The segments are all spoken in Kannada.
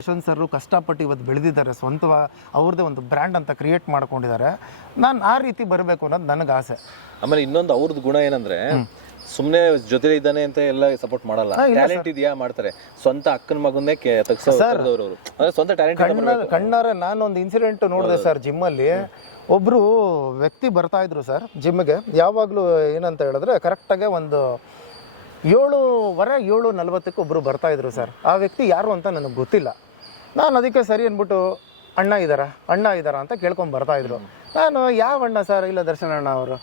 ಯಶವಂತ್ ಸರ್ ಕಷ್ಟಪಟ್ಟು ಇವತ್ತು ಬೆಳೆದಿದ್ದಾರೆ ಸ್ವಂತ ಅವ್ರದ್ದೇ ಒಂದು ಬ್ರ್ಯಾಂಡ್ ಅಂತ ಕ್ರಿಯೇಟ್ ಮಾಡ್ಕೊಂಡಿದ್ದಾರೆ. ನಾನು ಆ ರೀತಿ ಬರಬೇಕು ಅನ್ನೋದು ನನಗೆ ಆಸೆ. ಆಮೇಲೆ ಇನ್ನೊಂದು ಅವ್ರದ್ದು ಗುಣ ಏನಂದ್ರೆ ಸುಮ್ಮನೆ ಜೊತೆ ಇದ್ದಾನೆ ಅಂತ ಎಲ್ಲ ಸಪೋರ್ಟ್ ಮಾಡಲ್ಲ. ಟ್ಯಾಲೆಂಟ್ ಇದೆಯಾ ಮಾಡ್ತಾರೆ. ಸ್ವಂತ ಅಕ್ಕನ ಮಗನ್ನೇ ತಗ್ಸೋ ಅವರು. ಅಂದ್ರೆ ಸ್ವಂತ ಟ್ಯಾಲೆಂಟ್ ಕಣ್ಣ ಕಣ್ಣಾರೆ ನಾನು ಒಂದು ಇನ್ಸಿಡೆಂಟ್ ನೋಡಿದೆ ಸರ್ ಜಿಮ್ಮಲ್ಲಿ. ಒಬ್ಬರು ವ್ಯಕ್ತಿ ಬರ್ತಾ ಇದ್ರು ಸರ್ ಜಿಮ್ಗೆ. ಯಾವಾಗಲೂ ಏನಂತ ಹೇಳಿದ್ರೆ ಕರೆಕ್ಟಾಗೆ ಒಂದು ಏಳುವರೆ ಏಳು ನಲ್ವತ್ತಕ್ಕೆ ಒಬ್ಬರು ಬರ್ತಾ ಇದ್ರು ಸರ್. ಆ ವ್ಯಕ್ತಿ ಯಾರು ಅಂತ ನನಗೆ ಗೊತ್ತಿಲ್ಲ. ನಾನು ಅದಕ್ಕೆ ಸರಿ ಅಂದ್ಬಿಟ್ಟು ಅಣ್ಣ ಇದ್ದಾರಾ ಅಣ್ಣ ಇದ್ದಾರಾ ಅಂತ ಕೇಳ್ಕೊಂಡು ಬರ್ತಾ ಇದ್ರು. ನಾನು ಯಾವ ಅಣ್ಣ ಸರ್ ಇಲ್ಲ ದರ್ಶನ ಅಣ್ಣ ಅವರು?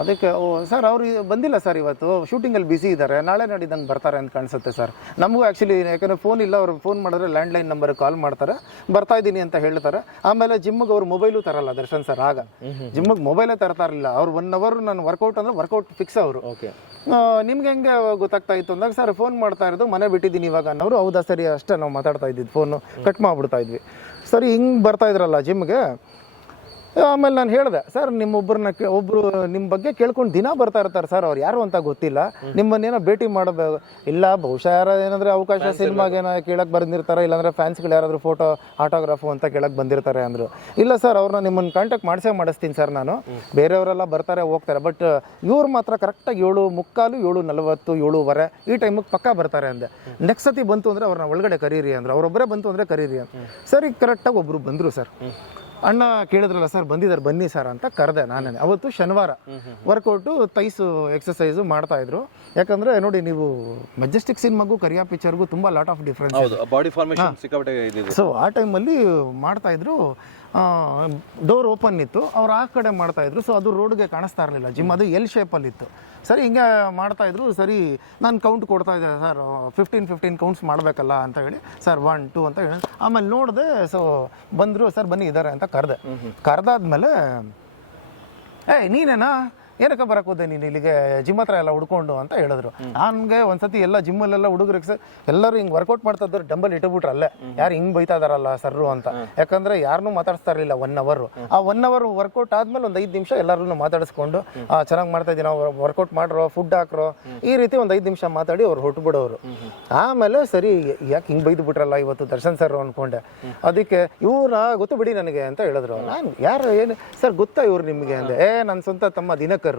ಅದಕ್ಕೆ ಓ ಸರ್ ಅವರು ಬಂದಿಲ್ಲ ಸರ್ ಇವತ್ತು. ಶೂಟಿಂಗಲ್ಲಿ ಬಿಸಿ ಇದ್ದಾರೆ. ನಾಳೆ ನಾಡಿದ್ದಂಗೆ ಬರ್ತಾರೆ ಅಂತ ಕಾಣಿಸುತ್ತೆ ಸರ್. ನಮಗೂ ಆ್ಯಕ್ಚುಲಿ ಯಾಕಂದರೆ ಫೋನ್ ಇಲ್ಲ ಅವ್ರು ಫೋನ್ ಮಾಡಿದ್ರೆ ಲ್ಯಾಂಡ್ಲೈನ್ ನಂಬರ್ ಕಾಲ್ ಮಾಡ್ತಾರೆ. ಬರ್ತಾ ಇದ್ದೀನಿ ಅಂತ ಹೇಳ್ತಾರೆ. ಆಮೇಲೆ ಜಿಮ್ಗೆ ಅವ್ರು ಮೊಬೈಲು ತರಲ್ಲ ದರ್ಶನ್ ಸರ್ ಆಗ. ಜಿಮ್ಗೆ ಮೊಬೈಲೇ ತರ್ತಾ ಇರಲಿಲ್ಲ. ಅವ್ರು ಒನ್ ಅವರ್ ನಾನು ವರ್ಕೌಟ್ ಅಂದರೆ ವರ್ಕೌಟ್ ಫಿಕ್ಸ್ ಅವರು. ಓಕೆ ನಿಮ್ಗೆ ಹೆಂಗೆ ಗೊತ್ತಾಗ್ತಾ ಇತ್ತು ಅಂದಾಗ ಸರ್ ಫೋನ್ ಮಾಡ್ತಾ ಇರೋದು ಮನೆ ಬಿಟ್ಟಿದ್ದೀನಿ ಇವಾಗ ಅನ್ನೋರು. ಹೌದಾ ಸರಿ ಅಷ್ಟೇ ನಾವು ಮಾತಾಡ್ತಾ ಇದ್ದಿದ್ದು ಫೋನು ಕಟ್ ಮಾಡಿಬಿಡ್ತಾ ಇದ್ವಿ. ಸರಿ ಹಿಂಗೆ ಬರ್ತಾ ಇದ್ರಲ್ಲ ಜಿಮ್ಗೆ. ಆಮೇಲೆ ನಾನು ಹೇಳಿದೆ ಸರ್ ನಿಮ್ಮೊಬ್ಬರನ್ನ ಒಬ್ಬರು ನಿಮ್ಮ ಬಗ್ಗೆ ಕೇಳ್ಕೊಂಡು ದಿನ ಬರ್ತಾ ಇರ್ತಾರೆ ಸರ್ ಅವ್ರು ಯಾರು ಅಂತ ಗೊತ್ತಿಲ್ಲ. ನಿಮ್ಮನ್ನೇನೋ ಭೇಟಿ ಮಾಡೋದು ಇಲ್ಲ ಬಹುಶಃ ಯಾರು ಏನಂದ್ರೆ ಅವಕಾಶ ಸಿನಿಮಾಗೇನೋ ಕೇಳಕ್ಕೆ ಬಂದಿರ್ತಾರೆ ಇಲ್ಲಾಂದ್ರೆ ಫ್ಯಾನ್ಸ್ಗಳು ಯಾರಾದರೂ ಫೋಟೋ ಆಟೋಗ್ರಾಫು ಅಂತ ಕೇಳಕ್ಕೆ ಬಂದಿರ್ತಾರೆ ಅಂದರು. ಇಲ್ಲ ಸರ್ ಅವ್ರನ್ನ ನಿಮ್ಮನ್ನು ಕಾಂಟ್ಯಾಕ್ಟ್ ಮಾಡಿಸೇ ಮಾಡಿಸ್ತೀನಿ ಸರ್ ನಾನು. ಬೇರೆಯವರೆಲ್ಲ ಬರ್ತಾರೆ ಹೋಗ್ತಾರೆ. ಬಟ್ ಇವ್ರು ಮಾತ್ರ ಕರೆಕ್ಟಾಗಿ ಏಳು ಮುಕ್ಕಾಲು ಏಳು ನಲವತ್ತು ಏಳುವರೆ ಈ ಟೈಮಿಗೆ ಪಕ್ಕ ಬರ್ತಾರೆ ಅಂದೆ. ನೆಕ್ಸ್ಟ್ ಸತಿ ಬಂತು ಅಂದರೆ ಅವ್ರನ್ನ ಒಳಗಡೆ ಕರೀರಿ ಅಂದ್ರೆ. ಅವರೊಬ್ಬರೇ ಬಂತು ಅಂದರೆ ಕರೀರಿ ಅಂತ ಸರಿ ಕರೆಕ್ಟಾಗಿ ಒಬ್ಬರು ಬಂದರು ಸರ್. ಅಣ್ಣ ಕೇಳಿದ್ರಲ್ಲ ಸರ್ ಬಂದಿದ್ದಾರೆ ಬನ್ನಿ ಸರ್ ಅಂತ ಕರೆದೆ ನಾನೇ. ಅವತ್ತು ಶನಿವಾರ ವರ್ಕೌಟು ತೈಸು ಎಕ್ಸಸೈಸು ಮಾಡ್ತಾ ಇದ್ರು. ಯಾಕಂದ್ರೆ ನೋಡಿ ನೀವು ಮೆಜೆಸ್ಟಿಕ್ ಸಿನಿಮಾಗೂ ಕರಿಯಾ ಪಿಕ್ಚರ್ಗೂ ತುಂಬ lot of difference body formation so ಆ ಟೈಮಲ್ಲಿ ಮಾಡ್ತಾ ಇದ್ರು. ಡೋರ್ ಓಪನ್ ಇತ್ತು ಅವ್ರು ಆ ಕಡೆ ಮಾಡ್ತಾ ಇದ್ರು ಸೊ ಅದು ರೋಡ್ಗೆ ಕಾಣಿಸ್ತಾ ಇರಲಿಲ್ಲ ಜಿಮ್ ಅದು ಎಲ್ ಶೇಪಲ್ಲಿ ಇತ್ತು. ಸರಿ ಹಿಂಗೆ ಮಾಡ್ತಾ ಇದ್ರು ಸರಿ ನಾನು ಕೌಂಟ್ ಕೊಡ್ತಾ ಇದ್ದೆ ಸರ್ ಫಿಫ್ಟೀನ್ ಫಿಫ್ಟೀನ್ ಕೌಂಟ್ಸ್ ಮಾಡಬೇಕಲ್ಲ ಅಂತ ಹೇಳಿ ಸರ್ ಒನ್ ಟು ಅಂತ ಹೇಳಿ ಆಮೇಲೆ ನೋಡಿದೆ ಸೊ ಬಂದರು ಸರ್ ಬನ್ನಿ ಇದ್ದಾರೆ ಅಂತ ಕರೆದೆ. ಕರೆದಾದ್ಮೇಲೆ ಏಯ್ ನೀನೇನಾ? ಏನಕ್ಕೆ ಬರಕ್ಕೆ ಹೋದೆ ನೀನು ಇಲ್ಲಿಗೆ? ಜಿಮ್ ಹತ್ರ ಎಲ್ಲ ಹುಡ್ಕೊಂಡು ಅಂತ ಹೇಳಿದ್ರು. ನನಗೆ ಒಂದ್ಸತಿ ಎಲ್ಲ ಜಿಮ್ಮಲ್ಲೆಲ್ಲ ಹುಡುಗರಿಗೆ ಎಲ್ಲರೂ ಹಿಂಗೆ ವರ್ಕೌಟ್ ಮಾಡ್ತಾ ಇದ್ರು ಡಂಬಲ್ ಇಟ್ಬಿಟ್ರು ಅಲ್ಲೇ. ಯಾರು ಹಿಂಗೆ ಬೈತಾ ಇದಾರಲ್ಲ ಸರ್ರು ಅಂತ. ಯಾಕಂದ್ರೆ ಯಾರನ್ನೂ ಮಾತಾಡಿಸ್ತಾ ಇರಲಿಲ್ಲ ಒನ್ ಅವರು ಆ ಒನ್ ಅವರ್ ವರ್ಕೌಟ್ ಆದ್ಮೇಲೆ ಒಂದು ಐದು ನಿಮಿಷ ಎಲ್ಲರೂ ಮಾತಾಡಿಸ್ಕೊಂಡು ಚೆನ್ನಾಗಿ ಮಾಡ್ತಾ ಇದ್ದೀನಿ ನಾವು ವರ್ಕೌಟ್ ಮಾಡ್ರೋ ಫುಡ್ ಹಾಕ್ರೋ. ಈ ರೀತಿ ಒಂದು ಐದು ನಿಮಿಷ ಮಾತಾಡಿ ಅವ್ರು ಹೊಟ್ಬಿಡೋರು ಆಮೇಲೆ ಸರಿ, ಯಾಕೆ ಹಿಂಗೆ ಬೈದು ಬಿಟ್ರಲ್ಲ ಇವತ್ತು ದರ್ಶನ್ ಸರ್ ಅನ್ಕೊಂಡೆ. ಅದಕ್ಕೆ, ಇವ್ರ, ಗೊತ್ತು ಬಿಡಿ ನನಗೆ ಅಂತ ಹೇಳಿದ್ರು ನಾನು, ಯಾರು, ಏನು, ಸರ್ ಗೊತ್ತಾ ಇವ್ರು ನಿಮಗೆ? ಅಂದೆ. ಏ ನನ್ನ ಸ್ವಂತ ತಮ್ಮ ದಿನಕರ್ರು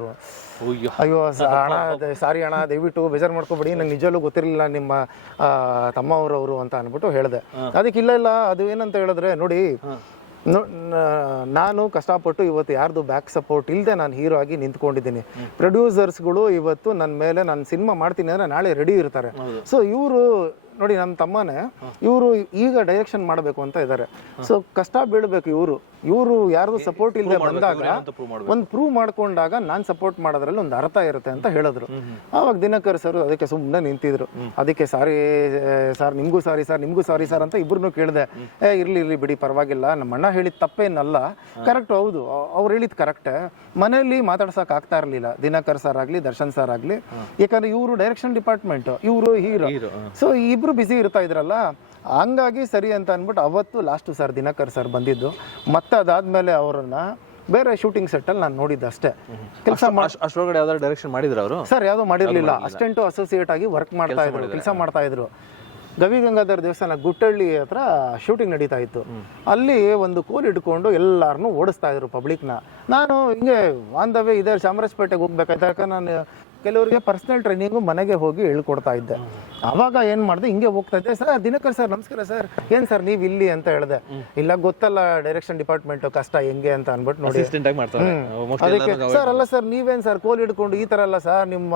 ಅಯ್ಯೋ. ಅಯ್ಯೋ ಹಣ ಅಣ್ಣ ಸಾರಿ ಅಣ್ಣ ದಯವಿಟ್ಟು ಬೇಜಾರು ಮಾಡ್ಕೊಬೇಡಿ. ನಂಗೆ ನಿಜವಲ್ಲೂ ಗೊತ್ತಿರಲಿಲ್ಲ ನಿಮ್ಮ ಆ, ತಮ್ಮವ್ರವರು ಅಂತ ಅಂದ್ಬಿಟ್ಟು ಹೇಳಿದೆ. ಅದಕ್ಕೆ ಇಲ್ಲ ಇಲ್ಲ ಅದು ಏನಂತ ಹೇಳಿದ್ರೆ ನೋಡಿ ನಾನು ಕಷ್ಟಪಟ್ಟು ಇವತ್ತು ಯಾರ್ದು ಬ್ಯಾಕ್ ಸಪೋರ್ಟ್ ಇಲ್ಲದೆ ನಾನು ಹೀರೋ ಆಗಿ ನಿಂತ್ಕೊಂಡಿದ್ದೀನಿ. ಪ್ರೊಡ್ಯೂಸರ್ಸ್ಗಳು ಇವತ್ತು ನನ್ನ ಮೇಲೆ ನಾನು ಸಿನಿಮಾ ಮಾಡ್ತೀನಿ ಅಂದರೆ ನಾಳೆ ರೆಡಿ ಇರ್ತಾರೆ. ಸೊ ಇವರು ನೋಡಿ ನಮ್ಮ ತಮ್ಮನೇ ಇವರು ಈಗ ಡೈರೆಕ್ಷನ್ ಮಾಡಬೇಕು ಅಂತ ಇದ್ದಾರೆ ಸೊ ಕಷ್ಟ ಬೀಳಬೇಕು ಇವರು. ಇವರು ಯಾರು ಸಪೋರ್ಟ್ ಇಲ್ಲದೆ ಬಂದಾಗ ಒಂದು ಪ್ರೂವ್ ಮಾಡ್ಕೊಂಡಾಗ ನಾನು ಸಪೋರ್ಟ್ ಮಾಡೋದ್ರಲ್ಲಿ ಒಂದು ಅರ್ಥ ಇರುತ್ತೆ ಅಂತ ಹೇಳಿದ್ರು. ಆವಾಗ ದಿನಕರ್ ಸರ್ ಅದಕ್ಕೆ ಸುಮ್ಮನೆ ನಿಂತಿದ್ರು. ಅದಕ್ಕೆ ಸಾರಿ ಸರ್ ನಿಮಗೂ ಸಾರಿ ಸರ್ ನಿಮಗೂ ಸಾರಿ ಸರ್ ಅಂತ ಇಬ್ರು ಕೇಳಿದೆ. ಏ ಇರ್ಲಿ ಇರ್ಲಿ ಬಿಡಿ ಪರವಾಗಿಲ್ಲ. ನಮ್ಮ ಅಣ್ಣ ಹೇಳಿದ ತಪ್ಪೇನಲ್ಲ. ಕರೆಕ್ಟ್ ಹೌದು. ಅವ್ರು ಹೇಳಿದ್ ಕರೆಕ್ಟ್. ಮನೆಯಲ್ಲಿ ಮಾತಾಡ್ಸಕ್ ಆಗ್ತಾ ಇರಲಿಲ್ಲ. ದಿನಕರ್ ಸರ್ ಆಗ್ಲಿ ದರ್ಶನ್ ಸರ್ ಆಗ್ಲಿ. ಯಾಕಂದ್ರೆ ಇವರು ಡೈರೆಕ್ಷನ್ ಡಿಪಾರ್ಟ್ಮೆಂಟ್ ಇವರು ಹೀರೋ. ಸೊ ಸೊ ಇಬ್ರು ಬಿಸಿ ಇರ್ತಾ ಇದ್ರಲ್ಲ ಹಂಗಾಗಿ ಸರಿ ಅಂತ ಅಂದ್ಬಿಟ್ಟು ಅವತ್ತು ಲಾಸ್ಟು ಸರ್ ದಿನಕರ್ ಸರ್ ಬಂದಿದ್ದು. ಮತ್ತೆ ಅದಾದ್ಮೇಲೆ ಅವರನ್ನ ಬೇರೆ ಶೂಟಿಂಗ್ ಸೆಟ್ಟಲ್ಲಿ ನಾನು ನೋಡಿದ್ದು ಅಷ್ಟೇ. ಕೆಲಸ ಅಷ್ಟೊಳಗಡೆ ಯಾವ್ದಾದ್ರು ಡೈರೆಕ್ಷನ್ ಮಾಡಿದ್ರು ಅವರು? ಸರ್ ಯಾವುದೋ ಮಾಡಿರಲಿಲ್ಲ. ಅಸಿಸ್ಟೆಂಟು ಅಸೋಸಿಯೇಟ್ ಆಗಿ ವರ್ಕ್ ಮಾಡ್ತಾ ಇದ್ರು ಕೆಲಸ ಮಾಡ್ತಾ ಇದ್ರು. ಗವಿ ಗಂಗಾಧರ್ ದೇವಸ್ಥಾನ ಗುಟ್ಟಳ್ಳಿ ಹತ್ರ ಶೂಟಿಂಗ್ ನಡೀತಾ ಇತ್ತು. ಅಲ್ಲಿ ಒಂದು ಕೋಲ್ ಇಟ್ಕೊಂಡು ಎಲ್ಲಾರನ್ನೂ ಓಡಿಸ್ತಾ ಇದ್ರು ಪಬ್ಲಿಕ್ನ ನಾನು ಹಿಂಗೆ ಆನ್ ದ ವೇ ಇದೆ ಚಾಮರಾಜಪೇಟೆಗೆ ಹೋಗ್ಬೇಕಾಯ್ತು. ಯಾಕಂದ್ರೆ ನಾನು ಕೆಲವರಿಗೆ ಪರ್ಸನಲ್ ಟ್ರೈನಿಂಗು ಮನೆಗೆ ಹೋಗಿ ಹೇಳ್ಕೊಡ್ತಾ ಇದ್ದೆ. ಅವಾಗ ಏನ್ ಮಾಡಿದೆ ಹಿಂಗೆ ಹೋಗ್ತಾ ಇದ್ದೆ ಸರ್ ದಿನಕರ್ ಸರ್ ನಮಸ್ಕಾರ ಸರ್. ಏನ್ ಸರ್ ನೀವು ಇಲ್ಲಿ ಅಂತ ಹೇಳಿದೆ. ಇಲ್ಲ ಗೊತ್ತಲ್ಲ ಡೈರೆಕ್ಷನ್ ಡಿಪಾರ್ಟ್ಮೆಂಟ್ ಕಷ್ಟ ಹೆಂಗೆ ಅಂತ ಅನ್ಬಿಟ್ಟು ನೋಡಿ. ಅದಕ್ಕೆ ಸರ್ ಅಲ್ಲ ಸರ್ ನೀವೇನ್ ಸರ್ ಕೋಲ್ ಹಿಡ್ಕೊಂಡು ಈ ತರ ಅಲ್ಲ ಸರ್ ನಿಮ್ಮ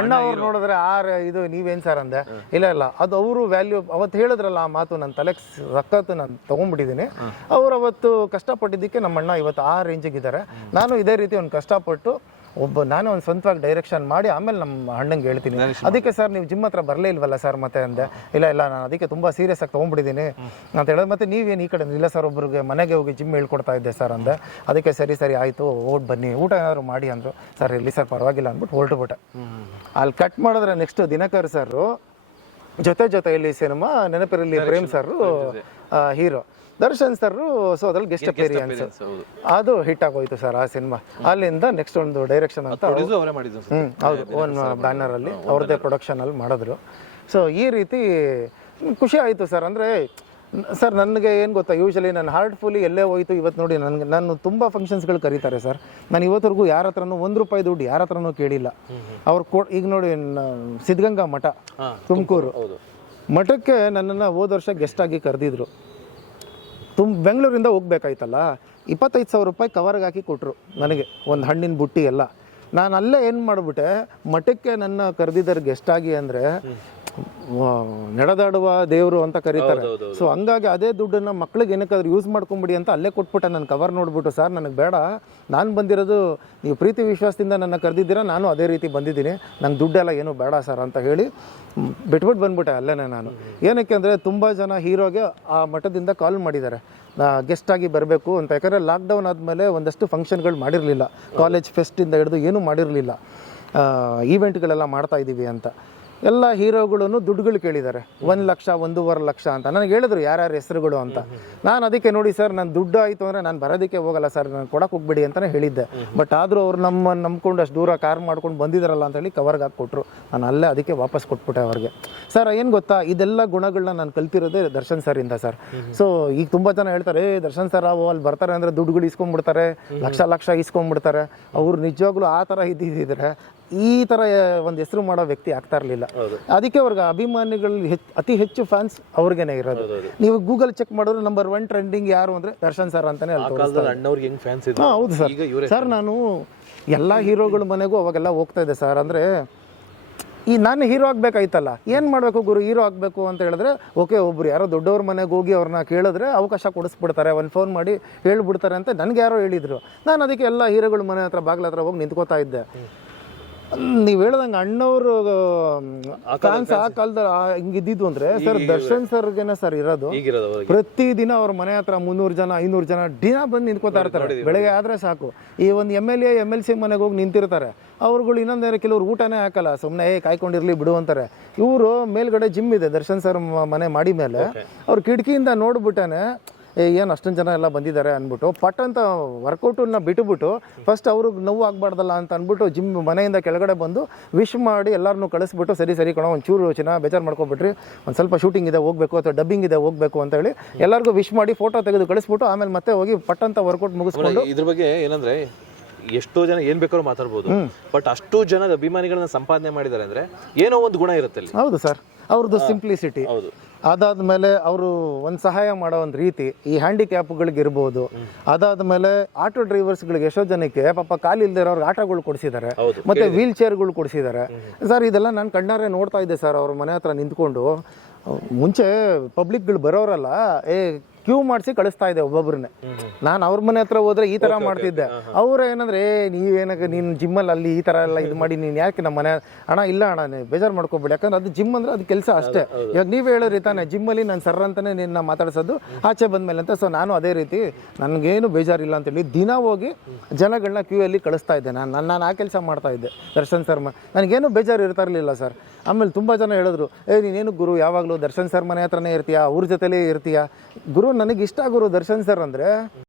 ಅಣ್ಣ ಅವ್ರು ನೋಡಿದ್ರೆ ಆರ್ ಇದು ನೀವೇನ್ ಸರ್ ಅಂದೆ? ಇಲ್ಲ ಇಲ್ಲ. ಅದು ಅವರು ವ್ಯಾಲ್ಯೂ ಅವತ್ತು ಹೇಳಿದ್ರಲ್ಲ ಆ ಮಾತು ನನ್ನ ತಲೆಗೆ ಸಖತ್ತು ನಾನು ತಗೊಂಡ್ಬಿಟ್ಟಿದ್ದೀನಿ ಅವ್ರು ಅವತ್ತು ಕಷ್ಟಪಟ್ಟಿದ್ದಕ್ಕೆ ನಮ್ಮ ಅಣ್ಣ ಇವತ್ತು ಆ ರೇಂಜಿಗೆ ಇದ್ದಾರೆ ನಾನು ಇದೇ ರೀತಿ ಒಂದು ಕಷ್ಟಪಟ್ಟು ಒಬ್ಬ ನಾನು ಒಂದು ಸ್ವಂತವಾಗಿ ಡೈರೆಕ್ಷನ್ ಮಾಡಿ ಆಮೇಲೆ ನಮ್ಮ ಅಣ್ಣಂಗೆ ಹೇಳ್ತೀನಿ. ಅದಕ್ಕೆ ಸರ್ ನೀವು ಜಿಮ್ ಹತ್ರ ಬರಲೇ ಇಲ್ವಲ್ಲ ಸರ್ ಮತ್ತೆ ಅಂದೆ. ಇಲ್ಲ ಇಲ್ಲ ನಾನು ಅದಕ್ಕೆ ತುಂಬ ಸೀರಿಯಸ್ ಆಗಿ ತೊಗೊಂಡ್ಬಿಟ್ಟಿದ್ದೀನಿ ಅಂತ ಹೇಳಿದ್ರೆ ಮತ್ತೆ ನೀವೇನು ಈ ಕಡೆ ಇಲ್ಲ ಸರ್ ಒಬ್ರಿಗೆ ಮನೆಗೆ ಹೋಗಿ ಜಿಮ್ ಹೇಳ್ಕೊಡ್ತಾ ಇದ್ದೆ ಸರ್ ಅಂದೆ. ಅದಕ್ಕೆ ಸರಿ ಸರಿ ಆಯಿತು ಓಟ್ ಬನ್ನಿ. ಊಟ ಏನಾದ್ರು ಮಾಡಿ ಅಂದರು. ಸರ್ ಇಲ್ಲಿ ಸರ್ ಪರವಾಗಿಲ್ಲ ಅಂದ್ಬಿಟ್ಟು ಹೊರಟುಬಿಟ್ಟೆ. ಅಲ್ಲಿ ಕಟ್ ಮಾಡಿದ್ರೆ ನೆಕ್ಸ್ಟ್ ದಿನಕರ್ ಸರ್ ಜೊತೆ ಜೊತೆಯಲ್ಲಿ cinema Nenapirali Prem sir hero Darshan sir so ಅದ್ರಲ್ಲಿ ಗೆಸ್ಟ್ ಅಪಿಯರೆನ್ಸ್ ಅದು ಹಿಟ್ ಆಗೋಯ್ತು ಸರ್ ಆ ಸಿನಿಮಾ ಅಲ್ಲಿಂದ ನೆಕ್ಸ್ಟ್ ಒಂದು ಡೈರೆಕ್ಷನ್ ಅಂತ ಹ್ಮ್ ಹೌದು ಓನ್ ಬ್ಯಾನರ್ ಅಲ್ಲಿ ಅವ್ರದ್ದೇ ಪ್ರೊಡಕ್ಷನ್ ಅಲ್ಲಿ ಮಾಡಿದ್ರು. ಸೊ ಈ ರೀತಿ ಖುಷಿ ಆಯಿತು ಸರ್ ಅಂದರೆ ಸರ್ ನನಗೆ ಏನು ಗೊತ್ತಾ ಯೂಶಲಿ ನಾನು ಹಾರ್ಟ್ಫುಲಿ ಎಲ್ಲೇ ಹೋಯ್ತು ಇವತ್ತು ನೋಡಿ ನನಗೆ ನಾನು ತುಂಬ ಫಂಕ್ಷನ್ಸ್ಗಳು ಕರೀತಾರೆ ಸರ್ ನಾನು ಇವತ್ತರೆಗೂ ಯಾರ ಹತ್ರನೂ ಒಂದು ರೂಪಾಯಿ ದುಡ್ಡು ಯಾರ ಹತ್ರನೂ ಕೇಳಿಲ್ಲ. ಅವ್ರು ಕೊ ಈಗ ನೋಡಿ ಸಿದ್ಧಗಂಗಾ ಮಠ ತುಮಕೂರು. ಮಠಕ್ಕೆ ನನ್ನನ್ನು ಹೋದ ವರ್ಷ ಗೆಸ್ಟ್ ಆಗಿ ಕರೆದಿದ್ರು. ತುಮ್, ಬೆಂಗಳೂರಿಂದ ಹೋಗ್ಬೇಕಾಯ್ತಲ್ಲ? ಇಪ್ಪತ್ತೈದು ಸಾವಿರ ರೂಪಾಯಿ ಕವರ್ಗೆ ಹಾಕಿ ಕೊಟ್ಟರು ನನಗೆ, ಒಂದು ಹಣ್ಣಿನ ಬುಟ್ಟಿ ಎಲ್ಲ. ನಾನು ಅಲ್ಲೇ ಏನು ಮಾಡಿಬಿಟ್ಟೆ, ಮಠಕ್ಕೆ ನನ್ನ ಕರೆದಿದ್ದಾರೆ ಗೆಸ್ಟ್ ಆಗಿ ಅಂದರೆ ನಡೆದಾಡುವ ದೇವರು ಅಂತ ಕರೀತಾರೆ. ಸೊ ಹಂಗಾಗಿ ಅದೇ ದುಡ್ಡನ್ನ ಮಕ್ಳಿಗೆ ಏನಕ್ಕಾದ್ರೂ ಯೂಸ್ ಮಾಡ್ಕೊಂಬಿಡಿ ಅಂತ ಅಲ್ಲೇ ಕೊಟ್ಬಿಟ್ಟೆ ನನ್ನ ಕವರ್ ನೋಡ್ಬಿಟ್ಟು ಸರ್ ನನಗೆ ಬೇಡ. ನಾನು ಬಂದಿರೋದು ನೀವು ಪ್ರೀತಿ ವಿಶ್ವಾಸದಿಂದ ನನ್ನ ಕರೆದಿದ್ದೀರಾ ನಾನು ಅದೇ ರೀತಿ ಬಂದಿದ್ದೀನಿ. ನಂಗೆ ದುಡ್ಡೆಲ್ಲ ಏನು ಬೇಡ ಸರ್ ಅಂತ ಹೇಳಿ ಬಿಟ್ಬಿಟ್ಟು ಬಂದ್ಬಿಟ್ಟೆ ಅಲ್ಲೇ ನಾನು. ಏನಕ್ಕೆ ಅಂದರೆ ತುಂಬ ಜನ ಹೀರೋಗೆ ಆ ಮಠದಿಂದ ಕಾಲ್ ಮಾಡಿದ್ದಾರೆ. ಗೆಸ್ಟ್ ಆಗಿ ಬರಬೇಕು ಅಂತ. ಯಾಕಂದರೆ ಲಾಕ್ಡೌನ್ ಆದಮೇಲೆ ಒಂದಷ್ಟು ಫಂಕ್ಷನ್ಗಳು ಮಾಡಿರಲಿಲ್ಲ. ಕಾಲೇಜ್ ಫೆಸ್ಟಿಂದ ಹಿಡಿದು ಏನೂ ಮಾಡಿರಲಿಲ್ಲ. ಈವೆಂಟ್ಗಳೆಲ್ಲ ಮಾಡ್ತಾ ಇದ್ದೀವಿ ಅಂತ. ಎಲ್ಲ ಹೀರೋಗಳನ್ನು ದುಡ್ಡುಗಳು ಕೇಳಿದ್ದಾರೆ. ಒಂದು ಲಕ್ಷ, ಒಂದೂವರೆ ಲಕ್ಷ ಅಂತ. ನನಗೆ ಹೇಳಿದ್ರು ಯಾರ್ಯಾರ ಹೆಸರುಗಳು ಅಂತ. ನಾನು ಅದಕ್ಕೆ ನೋಡಿ, ಸರ್, ನಾನು ದುಡ್ಡು ಆಯಿತು ಅಂದರೆ ನಾನು ಬರೋದಕ್ಕೆ ಹೋಗಲ್ಲ, ಸರ್, ನಾನು ಕೊಡಕ್ಕೆ ಹೋಗ್ಬೇಡಿ ಅಂತಾನೆ ಹೇಳಿದ್ದೆ. ಬಟ್ ಆದರೂ ಅವ್ರು ನಮ್ಮ ನಂಬ್ಕೊಂಡು ಅಷ್ಟು ದೂರ ಕಾರ್ ಮಾಡ್ಕೊಂಡು ಬಂದಿದ್ದಾರಲ್ಲ ಅಂತೇಳಿ ಕವರ್ಗೆ ಹಾಕ್ಕೊಟ್ರು. ನಾನು ಅಲ್ಲೇ ಅದಕ್ಕೆ ವಾಪಸ್ ಕೊಟ್ಬಿಟ್ಟೆ ಅವ್ರಿಗೆ. ಸರ್, ಏನು ಗೊತ್ತಾ? ಇದೆಲ್ಲ ಗುಣಗಳನ್ನ ನಾನು ಕಲ್ತಿರೋದೇ ದರ್ಶನ್ ಸರ್ ಇಂದ, ಸರ್. ಸೊ ಈಗ ತುಂಬ ಜನ ಹೇಳ್ತಾರೆ, ಏ, ದರ್ಶನ್ ಸರ್ ಅವು ಅಲ್ಲಿ ಬರ್ತಾರೆ ಅಂದರೆ ದುಡ್ಡುಗಳು ಇಸ್ಕೊಂಡ್ಬಿಡ್ತಾರೆ, ಲಕ್ಷ ಲಕ್ಷ ಇಸ್ಕೊಂಡ್ಬಿಡ್ತಾರೆ. ಅವ್ರು ನಿಜವಾಗ್ಲೂ ಆ ಥರ ಇದ್ದಿದ್ರೆ ಈ ಥರ ಒಂದು ಹೆಸರು ಮಾಡೋ ವ್ಯಕ್ತಿ ಆಗ್ತಾ ಇರಲಿಲ್ಲ. ಅದಕ್ಕೆ ಅವ್ರಿಗೆ ಅಭಿಮಾನಿಗಳು ಹೆಚ್ಚು ಅತಿ ಹೆಚ್ಚು ಫ್ಯಾನ್ಸ್ ಅವ್ರಿಗೇನೆ ಇರೋದು. ನೀವು ಗೂಗಲ್ ಚೆಕ್ ಮಾಡಿದ್ರೆ ನಂಬರ್ ಒನ್ ಟ್ರೆಂಡಿಂಗ್ ಯಾರು ಅಂದರೆ ದರ್ಶನ್ ಸರ್ ಅಂತಾನೆ ಇದ್ರು? ಹೌದು ಸರ್ ಸರ್ ನಾನು ಎಲ್ಲ ಹೀರೋಗಳ ಮನೆಗೂ ಅವಾಗೆಲ್ಲ ಹೋಗ್ತಾ ಇದ್ದೆ ಸರ್ ಅಂದರೆ ಈ ನಾನು ಹೀರೋ ಆಗ್ಬೇಕಾಯ್ತಲ್ಲ. ಏನು ಮಾಡಬೇಕು ಗುರು? ಹೀರೋ ಆಗಬೇಕು ಅಂತ ಹೇಳಿದ್ರೆ ಓಕೆ ಒಬ್ರು ಯಾರೋ ದೊಡ್ಡವ್ರ ಮನೆಗೆ ಹೋಗಿ ಅವ್ರನ್ನ ಕೇಳಿದ್ರೆ ಅವಕಾಶ ಕೊಡಿಸ್ಬಿಡ್ತಾರೆ. ಒಂದು ಫೋನ್ ಮಾಡಿ ಹೇಳ್ಬಿಡ್ತಾರೆ ಅಂತ ನನಗೆ ಯಾರೋ ಹೇಳಿದರು. ನಾನು ಅದಕ್ಕೆ ಎಲ್ಲ ಹೀರೋಗಳ ಮನೆ ಹತ್ರ ಬಾಗ್ಲ ಹತ್ರ ಹೋಗಿ ನಿಂತ್ಕೋತಾ ಇದ್ದೆ. ನೀವು ಹೇಳ್ದಂಗೆ ಅಣ್ಣವರು ಫ್ಯಾನ್ಸ್ ಆ ಕಾಲದಲ್ಲಿ ಹಿಂಗಿದ್ದಿದ್ದು ಅಂದ್ರೆ ಸರ್ ದರ್ಶನ್ ಸರ್ ಸರ್ ಇರೋದು. ಪ್ರತಿ ದಿನ ಅವ್ರ ಮನೆ ಹತ್ರ ಮುನ್ನೂರು ಜನ ಐನೂರು ಜನ ದಿನ ಬಂದು ನಿಂತ್ಕೊತಾ ಇರ್ತಾರೆ. ಬೆಳಗ್ಗೆ ಆದ್ರೆ ಸಾಕು. ಈ ಒಂದು M L A M L C ಮನೆಗೆ ಹೋಗಿ ನಿಂತಿರ್ತಾರೆ. ಅವ್ರುಗಳು ಇನ್ನೊಂದೇನು ಕೆಲವ್ರು ಊಟನೇ ಹಾಕಲ್ಲ. ಸುಮ್ಮನೆ ಏ ಕಾಯ್ಕೊಂಡಿರ್ಲಿ ಬಿಡು ಅಂತಾರೆ. ಇವರು ಮೇಲ್ಗಡೆ ಜಿಮ್ ಇದೆ ದರ್ಶನ್ ಸರ್ ಮನೆ ಮಾಡಿ ಮೇಲೆ ಅವ್ರು ಕಿಟಕಿಯಿಂದ ನೋಡ್ಬಿಟ್ಟೇನೆ ಏನು ಅಷ್ಟೊಂದು ಜನ ಎಲ್ಲ ಬಂದಿದ್ದಾರೆ ಅಂದ್ಬಿಟ್ಟು ಪಟ್ ಅಂತ ವರ್ಕೌಟನ್ನ ಬಿಟ್ಟುಬಿಟ್ಟು ಫಸ್ಟ್ ಅವ್ರಿಗೆ ನೋವು ಆಗಬಾರ್ದಲ್ಲ ಅಂತ ಅಂದ್ಬಿಟ್ಟು ಜಿಮ್ ಮನೆಯಿಂದ ಕೆಳಗಡೆ ಬಂದು ವಿಶ್ ಮಾಡಿ ಎಲ್ಲರನ್ನೂ ಕಳಿಸ್ಬಿಟ್ಟು ಸರಿ ಸರಿ ಕಣೋ ಒಂದು ಚೂರು ಚಿನ್ನ ಬೇಜಾರು ಮಾಡ್ಕೊಬಿಟ್ರಿ ಒಂದು ಸ್ವಲ್ಪ ಶೂಟಿಂಗ್ ಇದೆ ಹೋಗಬೇಕು ಅಥವಾ ಡಬ್ಬಿಂಗ್ ಇದೆ ಹೋಗಬೇಕು ಅಂತ ಹೇಳಿ ಎಲ್ಲರಿಗೂ ವಿಶ್ ಮಾಡಿ ಫೋಟೋ ತೆಗೆದು ಕಳಿಸ್ಬಿಟ್ಟು ಆಮೇಲೆ ಮತ್ತೆ ಹೋಗಿ ಪಟ್ ಅಂತ ವರ್ಕೌಟ್ ಮುಗಿಸ್ಕೊಂಡು ಇದ್ರ ಬಗ್ಗೆ ಏನಂದ್ರೆ ಎಷ್ಟೋ ಜನ ಏನ್ ಬೇಕಾದ್ರೂ ಮಾತಾಡ್ಬೋದು ಬಟ್ ಅಷ್ಟು ಜನ ಅಭಿಮಾನಿಗಳನ್ನ ಸಂಪಾದನೆ ಮಾಡಿದ್ದಾರೆ ಅಂದ್ರೆ ಏನೋ ಒಂದು ಗುಣ ಇರುತ್ತೆ ಹೌದು ಸರ್. ಅವ್ರದ್ದು ಸಿಂಪ್ಲಿಸಿಟಿ ಹೌದು. ಅದಾದ್ಮೇಲೆ ಅವರು ಒಂದು ಸಹಾಯ ಮಾಡೋ ಒಂದು ರೀತಿ ಈ ಹ್ಯಾಂಡಿಕ್ಯಾಪ್ಗಳಿಗೆ ಇರ್ಬೋದು ಅದಾದ್ಮೇಲೆ ಆಟೋ ಡ್ರೈವರ್ಸ್ಗಳಿಗೆ ಎಷ್ಟೋ ಜನಕ್ಕೆ ಪಾಪ ಕಾಲಿಲ್ದೇ ಇರೋರ್ಗೆ ಆಟೋಗಳು ಕೊಡಿಸಿದ್ದಾರೆ ಮತ್ತೆ ವೀಲ್ ಚೇರ್ಗಳು ಕೊಡಿಸಿದ್ದಾರೆ ಸರ್ ಇದೆಲ್ಲ ನಾನು ಕಣ್ಣಾರೆ ನೋಡ್ತಾ ಇದ್ದೆ ಸರ್ ಅವ್ರ ಮನೆ ಹತ್ರ ನಿಂತ್ಕೊಂಡು. ಮುಂಚೆ ಪಬ್ಲಿಕ್ಗಳು ಬರೋರಲ್ಲ ಏ ಕ್ಯೂ ಮಾಡಿಸಿ ಕಳಿಸ್ತಾ ಇದ್ದೆ ಒಬ್ಬೊಬ್ರನ್ನ. ನಾನು ಅವ್ರ ಮನೆ ಹತ್ರ ಹೋದ್ರೆ ಈ ತರ ಮಾಡ್ತಿದ್ದೆ. ಅವ್ರ ಏನಂದ್ರೆ ಏ ನೀವೇನಕ್ಕೆ ನೀನು ಜಿಮ್ಮಲ್ಲಿ ಅಲ್ಲಿ ಈ ತರ ಎಲ್ಲ ಇದು ಮಾಡಿ ನೀನ್ ಯಾಕೆ ನಮ್ಮ ಮನೆ ಅಣ್ಣ ಇಲ್ಲ ಅಣ್ಣ ನೀವು ಬೇಜಾರು ಮಾಡ್ಕೋಬೇಡಿ. ಯಾಕಂದ್ರೆ ಅದು ಜಿಮ್ ಅಂದ್ರೆ ಅದು ಕೆಲಸ ಅಷ್ಟೇ. ಇವಾಗ ನೀವು ಹೇಳಿರಿ ತಾನೆ ಜಿಮ್ಮಲ್ಲಿ ನಾನು ಸರ್ ಅಂತಾನೆ ನಿನ್ನ ಮಾತಾಡ್ಸೋದು ಆಚೆ ಬಂದ್ಮೇಲೆ ಅಂತ. ಸೊ ನಾನು ಅದೇ ರೀತಿ ನನಗೇನು ಬೇಜಾರಿಲ್ಲ ಅಂತೇಳಿ ದಿನ ಹೋಗಿ ಜನಗಳನ್ನ ಕ್ಯೂ ಅಲ್ಲಿ ಕಳಿಸ್ತಾ ಇದ್ದೆ. ನಾನು ನಾನು ನಾನು ಆ ಕೆಲಸ ಮಾಡ್ತಾ ಇದ್ದೆ ದರ್ಶನ್ ಸರ್ ನನ್ಗೇನು ನನಗೇನು ಬೇಜಾರು ಇರ್ತಾ ಇರಲಿಲ್ಲ ಸರ್ ಆಮೇಲೆ ತುಂಬ ಜನ ಹೇಳಿದ್ರು ಏ ನೀನೇನು ಗುರು ಯಾವಾಗಲೂ ದರ್ಶನ್ ಸರ್ ಮನೆ ಹತ್ರನೇ ಇರ್ತೀಯಾ? ಅವ್ರ ಜೊತೆಲೇ ಇರ್ತೀಯಾ? ಗುರು ನನಗೆ ಇಷ್ಟ ಗುರು ದರ್ಶನ್ ಸರ್ ಅಂದರೆ